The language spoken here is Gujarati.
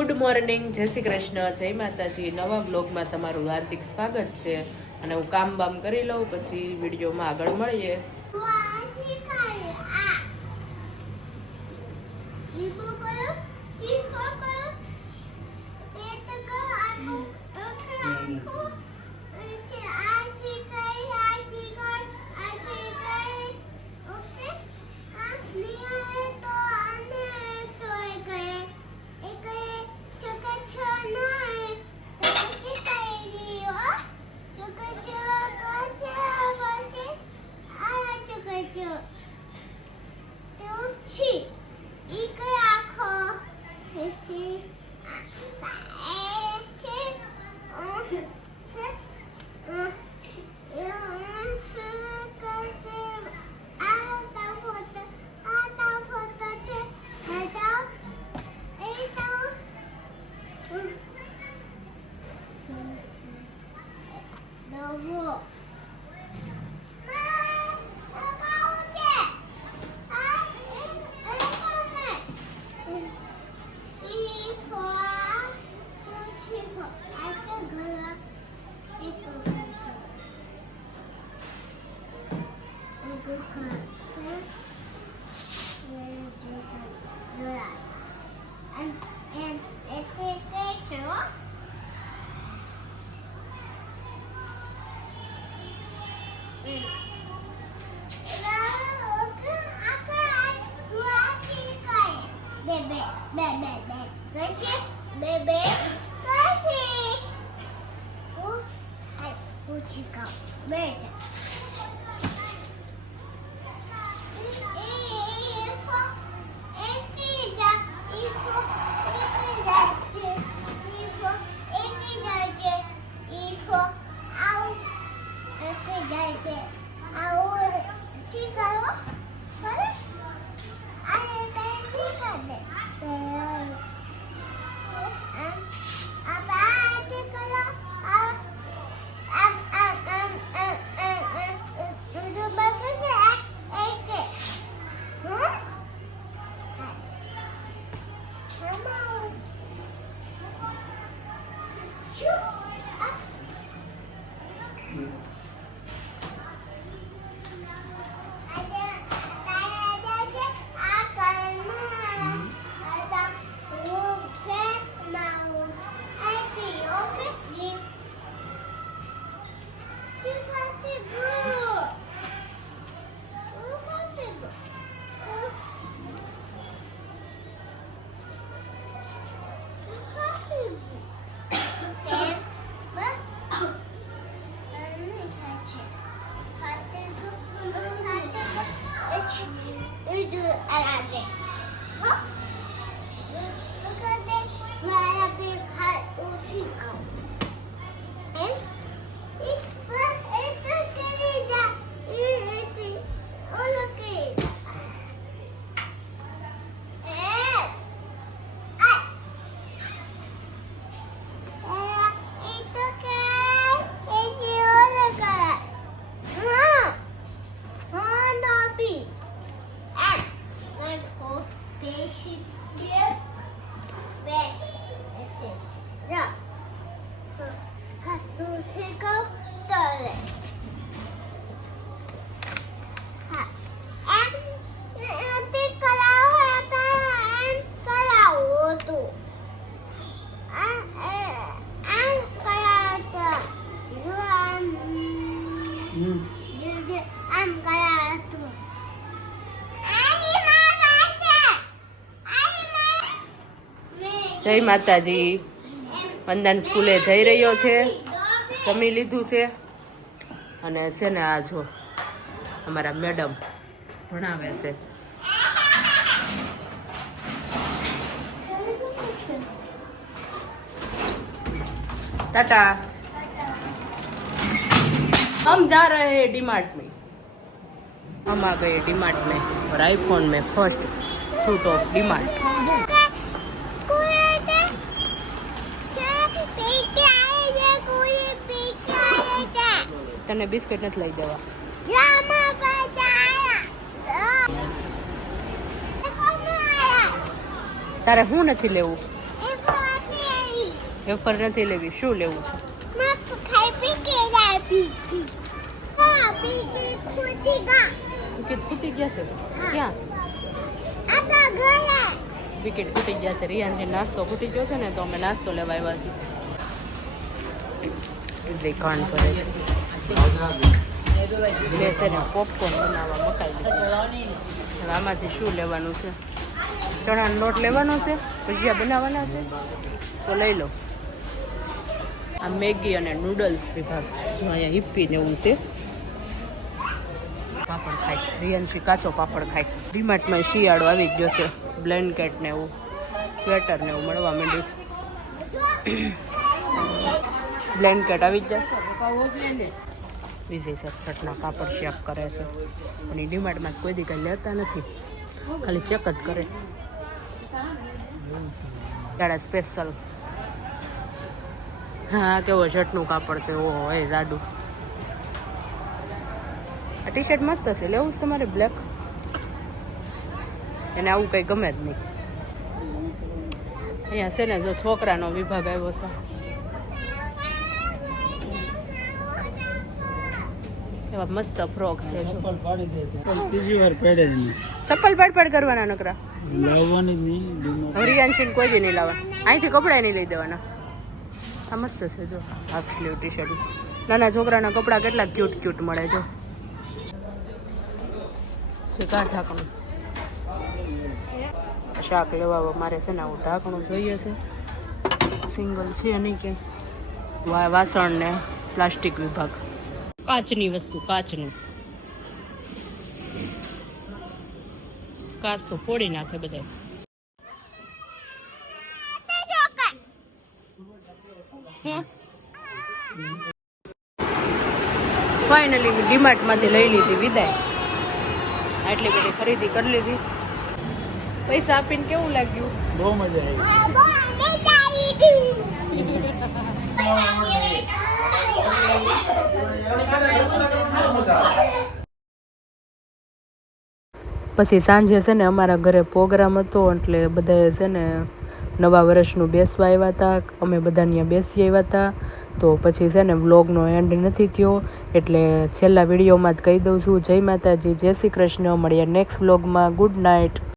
ગુડ મોર્નિંગ, જય શ્રી કૃષ્ણ, જય માતાજી. નવા બ્લોગમાં તમારું હાર્દિક સ્વાગત છે. અને હું કામ બામ કરી લઉં પછી વિડીયોમાં આગળ મળીએ. જય માતાજી. વંદન સ્કૂલે જઈ રહ્યો છે, જમી લીધું છે અને છે ને આ જો અમારા મેડમ ભણાવે છે. टाटा. हम जा रहे हैं डीमार्ट में. हम आ गए डीमार्ट में और आईफोन में फर्स्ट शूट ऑफ डीमार्ट. तने बिस्किट नहीं लई देवा. તારે હું નથી લેવું? વેફર નથી લેવી, શું લેવું છે? વિકેટ ખૂટી ગયા છે ક્યાં? વિકેટ ખૂટી ગયા છે. રિયાન નાસ્તો ખૂટી ગયો છે ને, તો અમે નાસ્તો લેવા આવ્યા છીએ. કાન કરે છે ને પોપકોર્ન બનાવવા મકાઈ દીધી. હવે આમાંથી શું લેવાનું છે? ચણાનો લોટ લેવાનો છે, ભજીયા બનાવવાના છે, તો લઈ લો. આ મેગી અને નૂડલ્સ વિભાગ, જો અહીંયા હિપ્પી ને એવું છે. પાપડ ખાય રિયાન્શી, કાચો પાપડ ખાય. ડીમાર્ટમાં શિયાળો આવી જ ગયો છે. બ્લેન્કેટ ને એવું, સ્વેટર ને એવું મળવા માંડ્યું છે. બ્લેન્કેટ આવી જ જશે. વિજય સટસટના પાપડ શેક કરે છે. અને ડીમાર્ટમાં કોઈ દી કંઈ લેતા નથી, ખાલી ચેક જ કરે. દાડા સ્પેશિયલ. હા, કેવો શર્ટનું કાપડ છે. ઓહો, એ જાડું. આ ટી શર્ટ મસ્ત છે, લેવું છે તમારે? બ્લેક. એને આવું કંઈ ગમે જ નહીં. અહીંયા છે ને, જો છોકરાનો વિભાગ આવ્યો છે. એવા મસ્ત ફ્રોક છે. બીજી વાર પહેરે જ નહીં. ચપ્પલ પાડ કરવાના નકરા લાવવાની જ નહીં. હરિયાંશીને કોઈ જ નહીં લાવવા. અહીંથી કપડાં નહીં લઈ દેવાના. આ મસ્ત છે જો, હાફ સ્લીવ ટી શર્ટ. નાના છોકરાના કપડાં કેટલા ક્યુટ ક્યુટ મળે જો. કા ઢાંકણું શાક લેવા મારે છે ને આવું ઢાંકણું જોઈએ છે. સિંગલ છે નહીં કે વાસણ ને પ્લાસ્ટિક વિભાગ. કાચની વસ્તુ, કાચનું કાચ તો ફોડી નાખે બધા. ફાઇનલી ડીમાર્ટમાંથી લઈ લીધી વિદાય. આટલી બધી ખરીદી કરી લીધી. પૈસા આપીને કેવું લાગ્યું? બહુ મજા આવી. પછી સાંજે છે ને અમારા ઘરે પ્રોગ્રામ હતો, એટલે બધાએ છે ને નવા વર્ષનું બેસવા આવ્યા હતા. અમે બધા ત્યાં બેસી આવ્યા હતા. તો પછી છે ને વ્લોગનો એન્ડ નથી થયો, એટલે છેલ્લા વિડીયોમાં જ કહી દઉં છું. જય માતાજી, જય શ્રી કૃષ્ણ. મળીએ નેક્સ્ટ વ્લોગમાં. Good night.